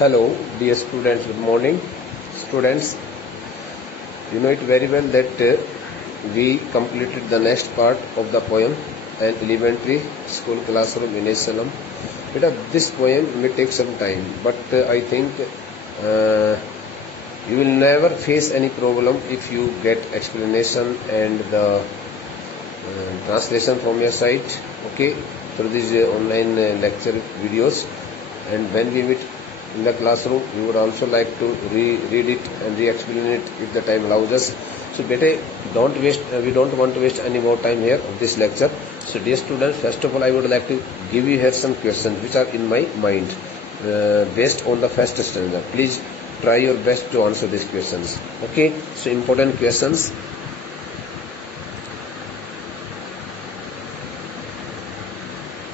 Hello, dear students. Good morning, students. You know it very well that we completed the next part of the poem, An Elementary School Classroom in Salem. This poem may take some time, but I think you will never face any problem if you get explanation and the translation from your site, okay, through these online lecture videos. And when we meet in the classroom, we would also like to read it and re-explain it if the time allows us. So beta, we don't want to waste any more time here of this lecture. So dear students, first of all I would like to give you here some questions which are in my mind based on the first stanza. Please try your best to answer these questions, okay. So important questions.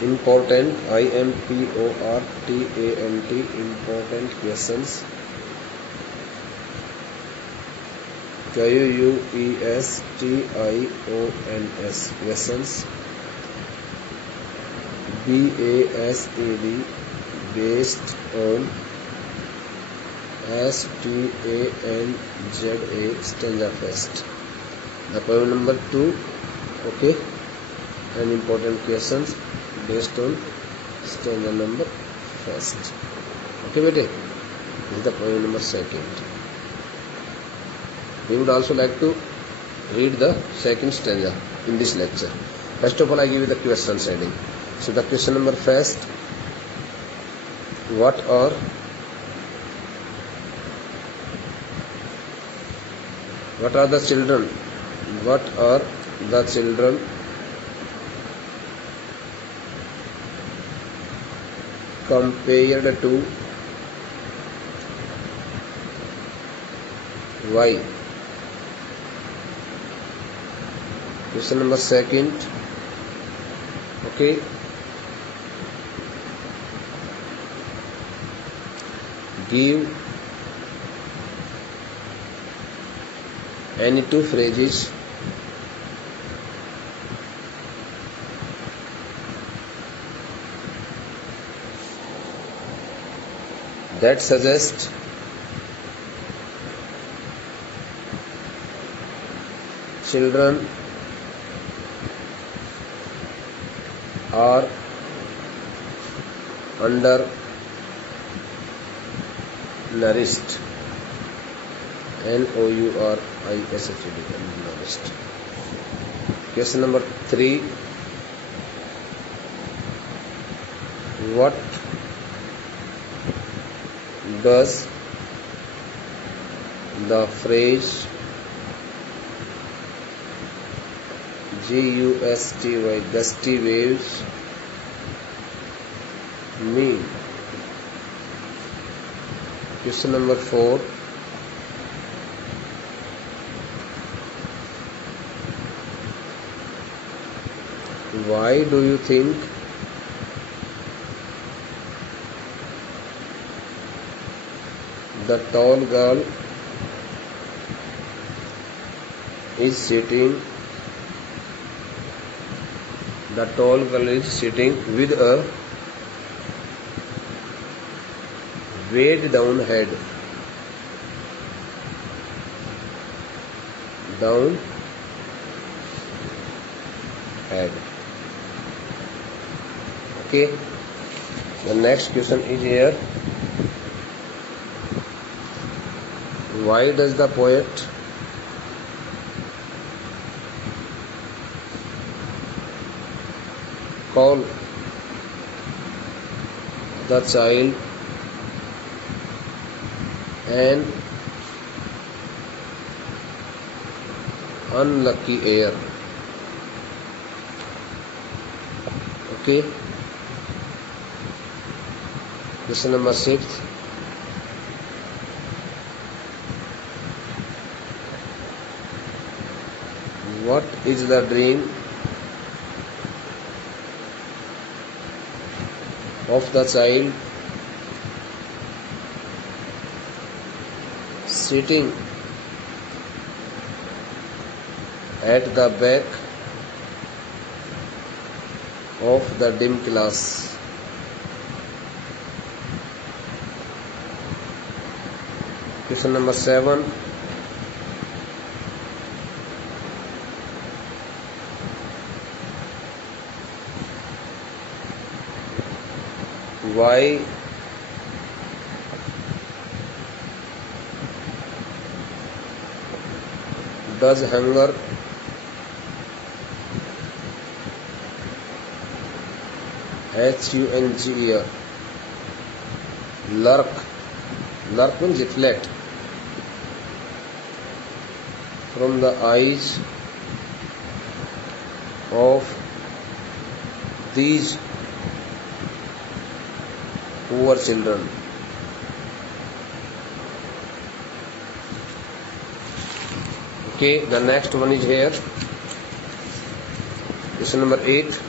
Important, important, important questions. questions, questions. based on, stanza, stanza first. The poem number 2, okay, and important questions based on stanza number first. Okay, bete, this is the poem number 2. We would also like to read the second stanza in this lecture. First of all, I give you the questions heading. So the question number first: what are the children? What are the children compared to? Why? Question number 2, okay. Give any 2 phrases that suggest children are undernourished. Nourished. Nourished. Question number 3: what does the phrase gusty waves mean? Question number 4: why do you think the tall girl is sitting with a weighed down head? Okay. The next question is here: why does the poet call the child an unlucky heir? Okay. Question number 6: what is the dream of the child sitting at the back of the dim class? Question number 7. Why does hunger H-U-N-G-E-R lurk means reflect from the eyes of these poor children? Okay, the next one is here. Question number 8.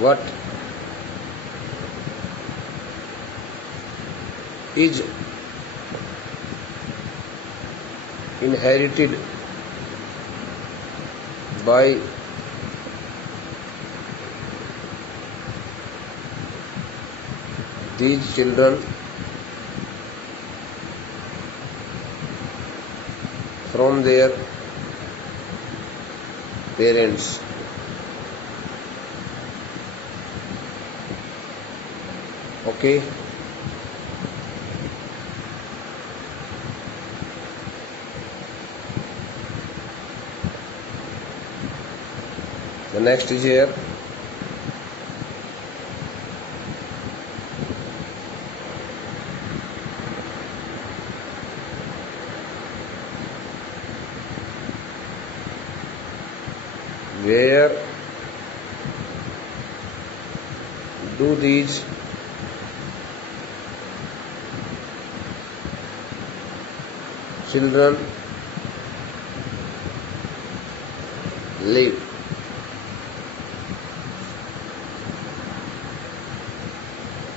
What is inherited by these children from their parents? Okay. The next is here. Where do these children live?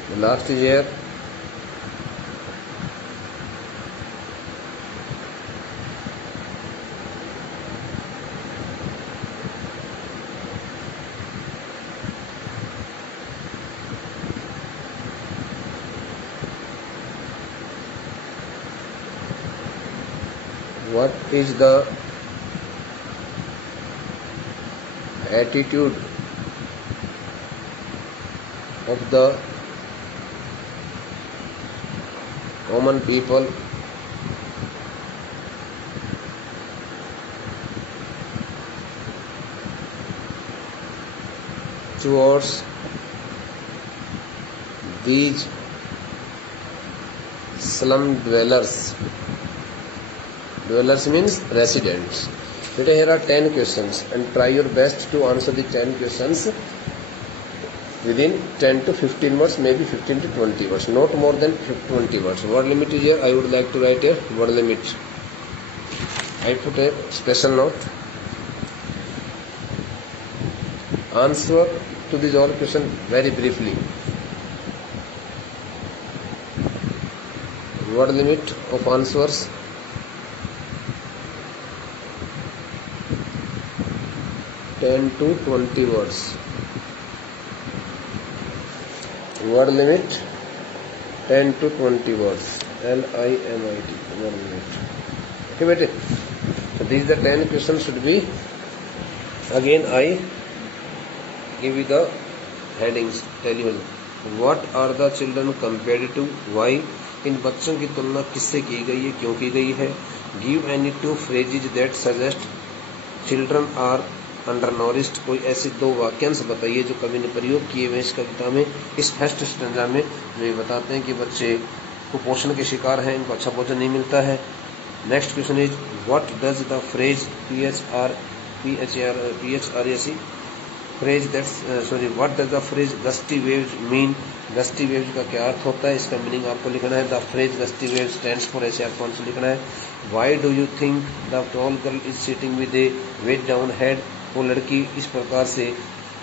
The last is here. What is the attitude of the common people towards these slum dwellers? Dwellers means residents. Beta, here are 10 questions and try your best to answer the 10 questions within 10 to 15 words, maybe 15 to 20 words, not more than 20 words. Word limit is here. I would like to write a word limit. I put a special note. Answer to these all questions very briefly. Word limit of answers 10 to 20 words. Word limit 10 to 20 words. LIMIT. Word limit. Okay, bete. So these are the 10 questions should be. Again, I give you the headings. Tell you what are the children compared to? Why? इन बच्चों की तुलना किससे की गई है, क्यों की गई है? Give any two phrases that suggest children are undernourished. कोई ऐसे दो वाक्यांश बताइए जो कवि ने प्रयोग किए हुए इस कविता में, इस फर्स्ट स्टैंजा में, जो ये बताते हैं कि बच्चे कुपोषण के शिकार हैं, इनको अच्छा भोजन नहीं मिलता है. Next question is what does the phrase PHRAC phrase what does the phrase gusty waves mean? Gusty waves का क्या अर्थ होता है, इसका मीनिंग आपको लिखना है. The phrase gusty waves stands for, ऐसे आपको आंसर लिखना है. Why do you think the tall girl is sitting with a weighed down head? वो लड़की इस प्रकार से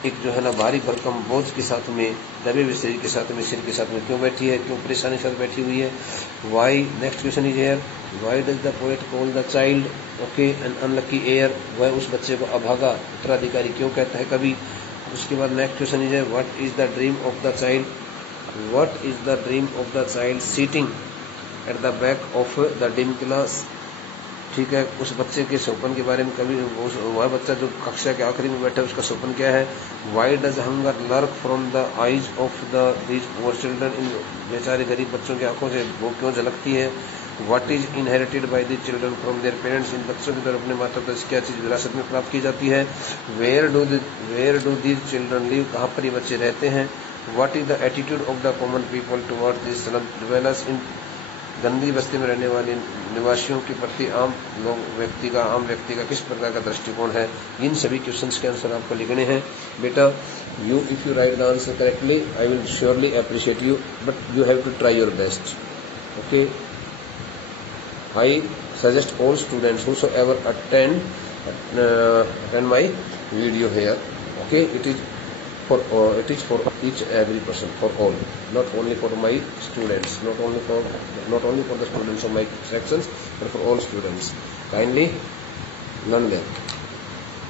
एक जो है ना भारी भरकम बोझ के साथ में, दबे हुए शरीर के साथ में, सिर के साथ में क्यों बैठी है, क्यों परेशानी के साथ बैठी हुई है। Why, next question is here, why does the poet call the child okay an unlucky heir, वह उस बच्चे को अभागा उत्तराधिकारी क्यों कहता है कभी। उसके बाद next question is here, what is the dream of the child, what is the dream of the child sitting at the back of the dim class. ठीक है, उस बच्चे के सपन के बारे में कभी, वह बच्चा जो कक्षा के आखिरी में बैठा है उसका सपन क्या है। Why does hunger lurk from the eyes of these poor children, इन बेचारे गरीब बच्चों की आंखों से वो क्यों झलकती है। What is inherited by these children from their parents, इन बच्चों की तरफ अपने माता पिता से क्या चीज विरासत में प्राप्त की जाती है। Where do these children live, कहाँ पर ये बच्चे रहते हैं। What is the attitude of the common people towards this slum dwellers, इन गंदी बस्ती में रहने वाले निवासियों के प्रति आम व्यक्ति का किस प्रकार का दृष्टिकोण है। इन सभी क्वेश्चंस के आंसर आपको लिखने हैं बेटा। You if you write the answer correctly I will surely appreciate you, but you have to try your best okay. I suggest all students whosoever attend my video here okay, it is for each every person, for all, not only for my students, not only for the students of my sections, but for all students. Kindly learn them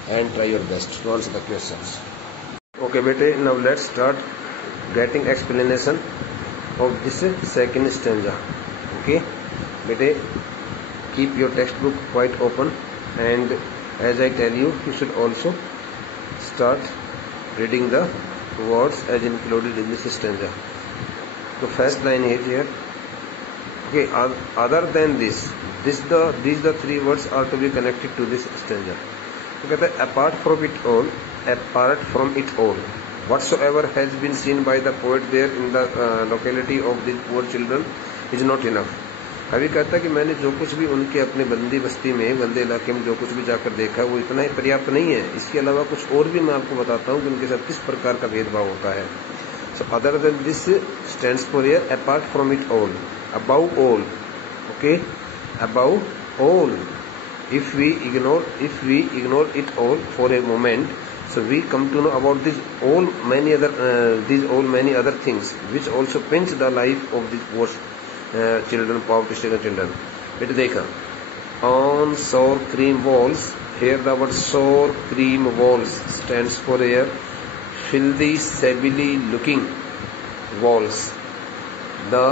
and try your best to answer the questions. Okay bete, now let's start getting explanation of this second stanza. Okay bete, keep your textbook quite open, and as I tell you, you should also start reading the words as included in this stanza. The first line is here okay, other than these the three words are to be connected to this stanza. तो कहता है apart from it all whatsoever has been seen by the poet there in the locality of these poor children is not enough. कवि कहता है कि मैंने जो कुछ भी उनके अपने बंदी बस्ती में, बंदे इलाके में जो कुछ भी जाकर देखा है वो इतना ही पर्याप्त नहीं है, इसके अलावा कुछ और भी मैं आपको बताता हूँ कि उनके साथ किस प्रकार का भेदभाव होता है। So other than this stands for here apart from it all, above all okay, above all. If we ignore it all for a moment, so we come to know about these all many other things which also pinch the life of these poor children, poverty stricken children. It देखा on sour cream walls, here the word sour cream walls stands for here filthy shabbily looking walls. The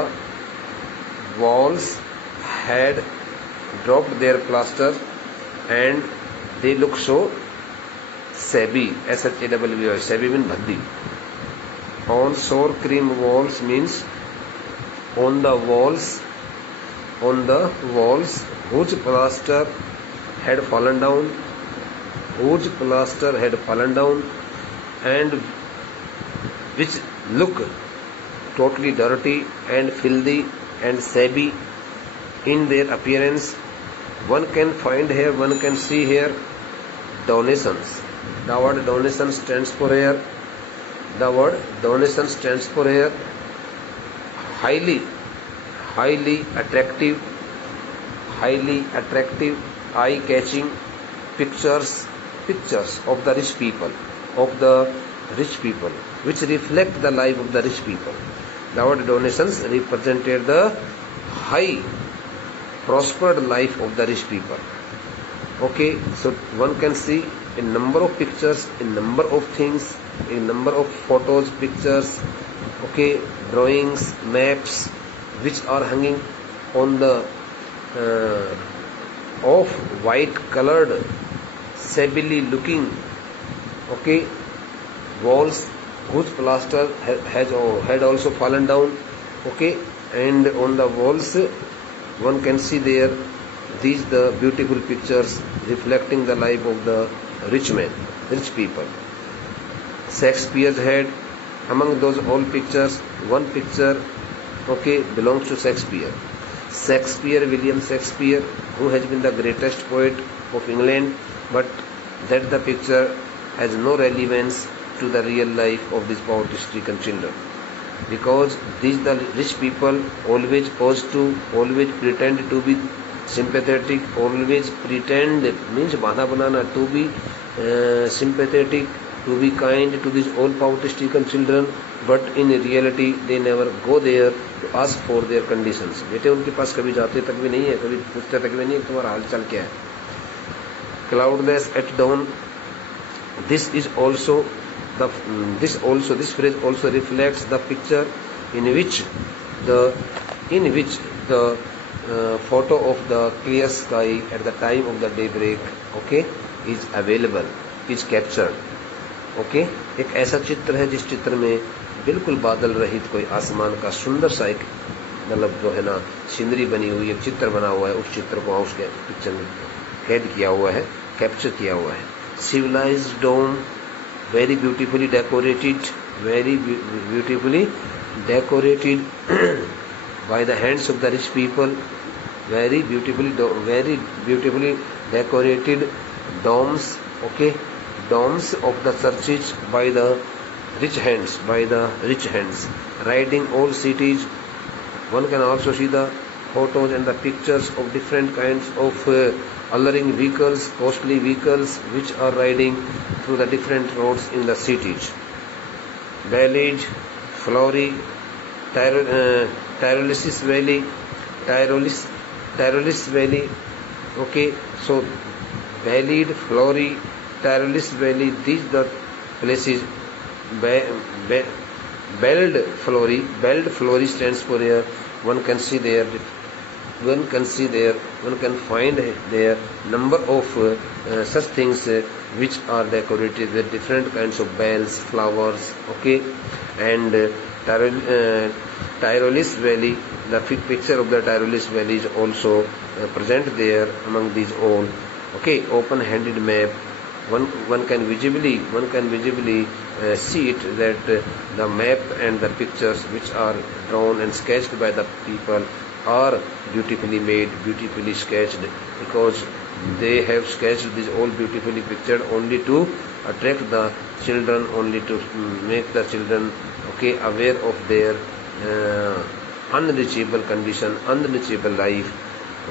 walls had dropped their plaster and they look so shabby, S-H-A-B-B-Y, shabby means bhaddi. On sour cream walls means on the walls whose plaster had fallen down, and which look totally dirty and filthy and shabby in their appearance. One can see here donations. The word donation stands for here highly attractive, eye-catching pictures of the rich people, which reflect the life of the rich people. The word donations represented the high, prospered life of the rich people. Okay, so one can see a number of pictures, a number of things, a number of photos, pictures, okay, drawings, maps, which are hanging on the of white colored shabbily looking okay walls whose plaster had also fallen down okay, and on the walls one can see there these the beautiful pictures reflecting the life of the rich people. Shakespeare had among those all pictures one picture okay belongs to William Shakespeare, who has been the greatest poet of England, but that the picture has no relevance to the real life of these poverty stricken children, because these the rich people always pretend to be sympathetic, always pretend means bahana banana to be sympathetic to be kind to these all poverty-stricken children, but in reality they never go there to ask for their conditions. बेटे उनके पास कभी जाते तक भी नहीं है, कभी पूछते तक भी नहीं है तुम्हारा हाल चाल क्या है. Cloudless at dawn. This phrase also reflects the picture in which the photo of the clear sky at the time of the daybreak, okay, is available, is captured. Okay एक ऐसा चित्र है जिस चित्र में बिल्कुल बादल रहित कोई आसमान का सुंदर सा एक मतलब जो है ना सीनरी बनी हुई एक चित्र बना हुआ है. उस चित्र को उसके पिक्चर में कैद किया हुआ है, कैप्चर किया हुआ है. Civilised dome, very beautifully decorated by the hands of the rich people. Very beautifully decorated domes, okay, domes of the churches by the rich hands, riding all cities. One can also see the photos and the pictures of different kinds of alluring vehicles, costly vehicles, which are riding through the different roads in the cities. Village, Flory, Tyrolesis Valley. Okay, so Valley, Flory, Tyrolesis Valley. These the places. Belled Flory stands for here. One can find there number of such things which are decorated with different kinds of bells, flowers, okay, and Tyrolesis Valley. The picture of the Tyrolesis Valley is also present there among these all. Okay, open-handed map. One can visibly see it that the map and the pictures which are drawn and sketched by the people are beautifully made, beautifully sketched, because they have sketched this all beautifully pictured only to attract the children, only to make the children okay aware of their unreachable condition, unreachable life.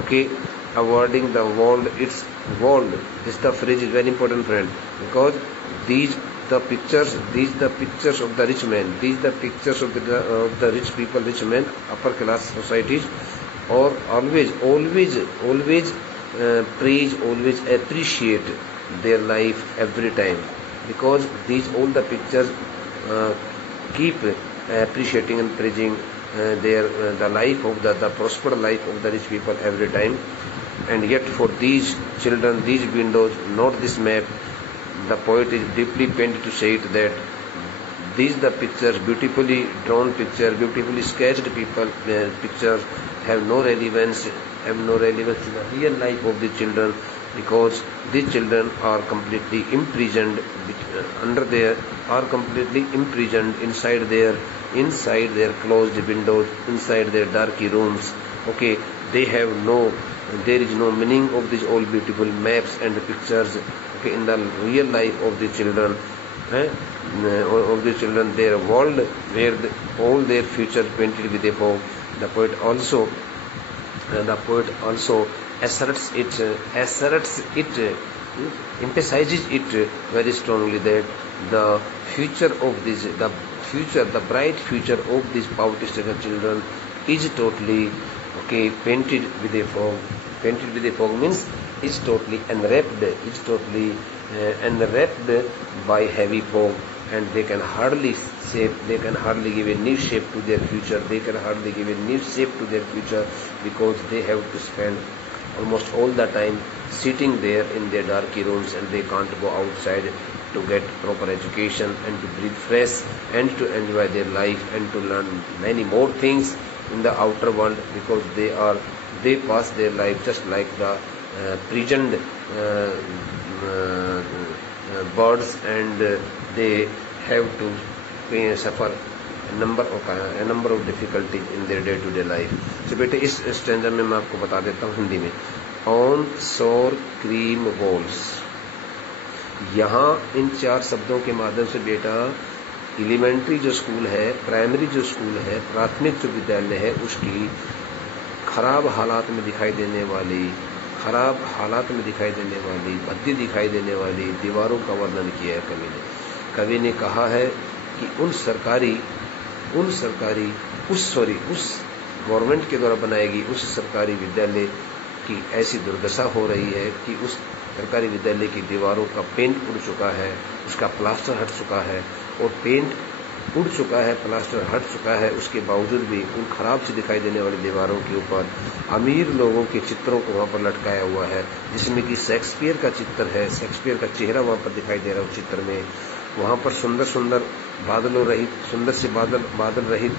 Okay, avoiding the world. Its world. This the phrase is very important, friend, because these the pictures of the rich men, these the pictures of the rich people, rich men, upper class societies, or always praise, always appreciate their life every time, because these all the pictures keep appreciating and praising the life of the prosperous life of the rich people every time. And yet for these children, these windows, not this map, the poet is deeply pained to say it that these the pictures, beautifully drawn pictures, beautifully sketched pictures have no relevance in the real life of the children, because these children are completely imprisoned inside their closed windows, inside their darky rooms. Okay, there is no meaning of these all beautiful maps and pictures. Okay, in the real life of the children, their world where all their futures painted with a fog. The poet also emphasizes it very strongly that the bright future of these poverty-stricken children is totally painted with a fog. Painted with a fog means is totally enwrapped by heavy fog, and they can hardly give a new shape to their future. Because they have to spend almost all the time sitting there in their darky rooms, and they can't go outside to get proper education and to breathe fresh and to enjoy their life and to learn many more things in the outer world, because they pass their life just like the prisoned birds, and they have to suffer a number of difficulties in their day-to-day life. So बेटे इस stanza में मैं आपको बता देता हूँ हिंदी में. On सोर क्रीम वॉल्स. यहाँ इन 4 शब्दों के माध्यम से बेटा एलिमेंट्री जो स्कूल है, प्राइमरी जो स्कूल है, प्राथमिक जो विद्यालय है, उसकी खराब हालात में दिखाई देने वाली, भद्दी दिखाई देने वाली दीवारों का वर्णन किया है कवि ने. कवि ने कहा है कि उस गवर्नमेंट के द्वारा बनाएगी उस सरकारी विद्यालय की ऐसी दुर्दशा हो रही है कि उस सरकारी विद्यालय की दीवारों का पेंट उड़ चुका है, उसका प्लास्टर हट चुका है, और पेंट उड़ चुका है, प्लास्टर हट चुका है, उसके बावजूद भी उन खराब से दिखाई देने वाली दीवारों के ऊपर अमीर लोगों के चित्रों को वहां पर लटकाया हुआ है, जिसमें कि शेक्सपियर का चित्र है, शेक्सपियर का चेहरा वहां पर दिखाई दे रहा है उस चित्र में। वहां पर सुंदर सुंदर बादलों रहित, सुंदर से बादल रहित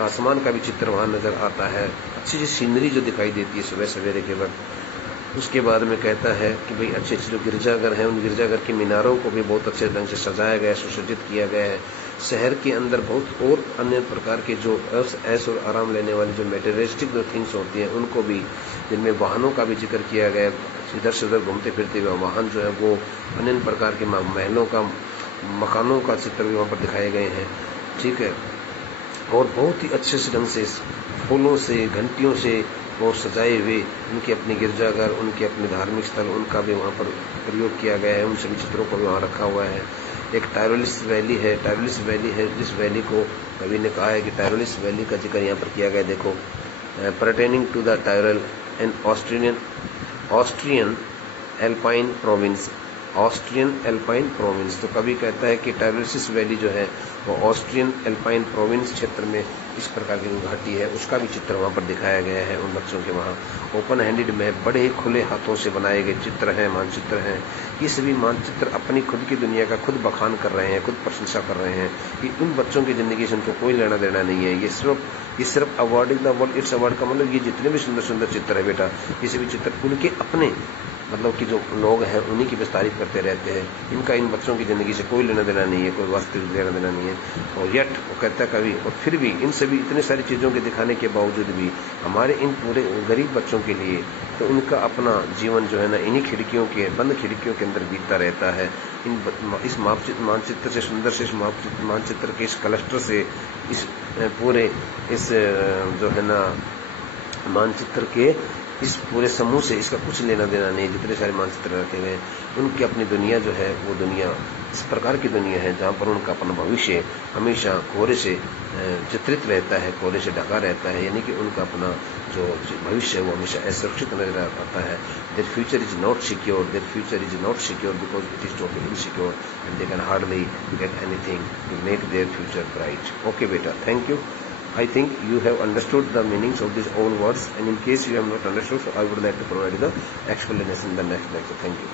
आसमान का भी चित्र वहां नजर आता है, अच्छी सी सीनरी जो दिखाई देती है सुबह सवेरे के वक्त। उसके बाद में कहता है कि भाई अच्छे अच्छे जो गिरजाघर हैं, उन गिरजाघर की मीनारों को भी बहुत अच्छे ढंग से सजाया गया है, सुसज्जित किया गया है। शहर के अंदर बहुत और अन्य प्रकार के जो ऐश और आराम लेने वाली जो मेटेरियलिस्टिक जो थिंग्स होती हैं उनको भी, जिनमें वाहनों का भी जिक्र किया गया है, इधर से उधर घूमते फिरते हुए वाहन जो है वो अन्य प्रकार के महलों का, मकानों का चित्र भी वहां पर दिखाए गए हैं। ठीक है, और बहुत ही अच्छे से ढंग से फूलों से, घंटियों से वो सजाए हुए उनके अपने गिरजाघर, उनके अपने धार्मिक स्थल, उनका भी वहां पर प्रयोग किया गया है, उन सभी चित्रों को भी वहां रखा हुआ है। एक टायरोलिस वैली है, जिस वैली को कवि ने कहा है कि टायरोलिस वैली का जिक्र यहाँ पर किया गया। देखो, pertaining to the Tyrol and Austrian Alpine province. तो कवि कहता है कि टायरोलिस वैली जो है वो ऑस्ट्रियन एल्पाइन प्रोविंस क्षेत्र में इस प्रकार की घाटी है, उसका भी चित्र वहां पर दिखाया गया है उन बच्चों के वहां। ओपन हैंडेड में बड़े खुले हाथों से बनाए गए चित्र हैं, मानचित्र हैं। ये सभी मानचित्र अपनी खुद की दुनिया का खुद बखान कर रहे हैं, खुद प्रशंसा कर रहे हैं कि उन बच्चों की जिंदगी से उनको कोई लेना देना नहीं है। ये सिर्फ awarding the world it's award का मतलब ये जितने भी सुंदर सुंदर चित्र है बेटा, ये सभी चित्र उनके अपने मतलब कि जो लोग हैं उन्हीं की बस तारीफ करते रहते हैं। इनका इन बच्चों की जिंदगी से कोई लेना देना नहीं है, कोई वास्तविक लेना देना नहीं है। और यट वो कहता है कवि, और फिर भी इन सभी इतने सारी चीजों के दिखाने के बावजूद भी हमारे इन पूरे गरीब बच्चों के लिए तो उनका अपना जीवन जो है ना इन्हीं खिड़कियों के, बंद खिड़कियों के अंदर बीतता रहता है। इस मानचित्र से, सुंदर से इस मानचित्र के इस क्लस्टर से, इस पूरे इस जो है ना मानचित्र के इस पूरे समूह से इसका कुछ लेना देना नहीं। जितने सारे मानचित्र रखे हुए हैं उनकी अपनी दुनिया जो है वो दुनिया इस प्रकार की दुनिया है जहां पर उनका अपना भविष्य हमेशा कोहरे से चित्रित रहता है, कोहरे से ढका रहता है, यानी कि उनका अपना जो भविष्य है वो हमेशा असुरक्षित नजर आता है। Their future is not secure because it is totally insecure and they can hardly get anything to make their future bright. Okay बेटा, thank you. I think you have understood the meanings of these all words, and in case you have not understood, so I would like to provide the explanation in the next lecture. Thank you.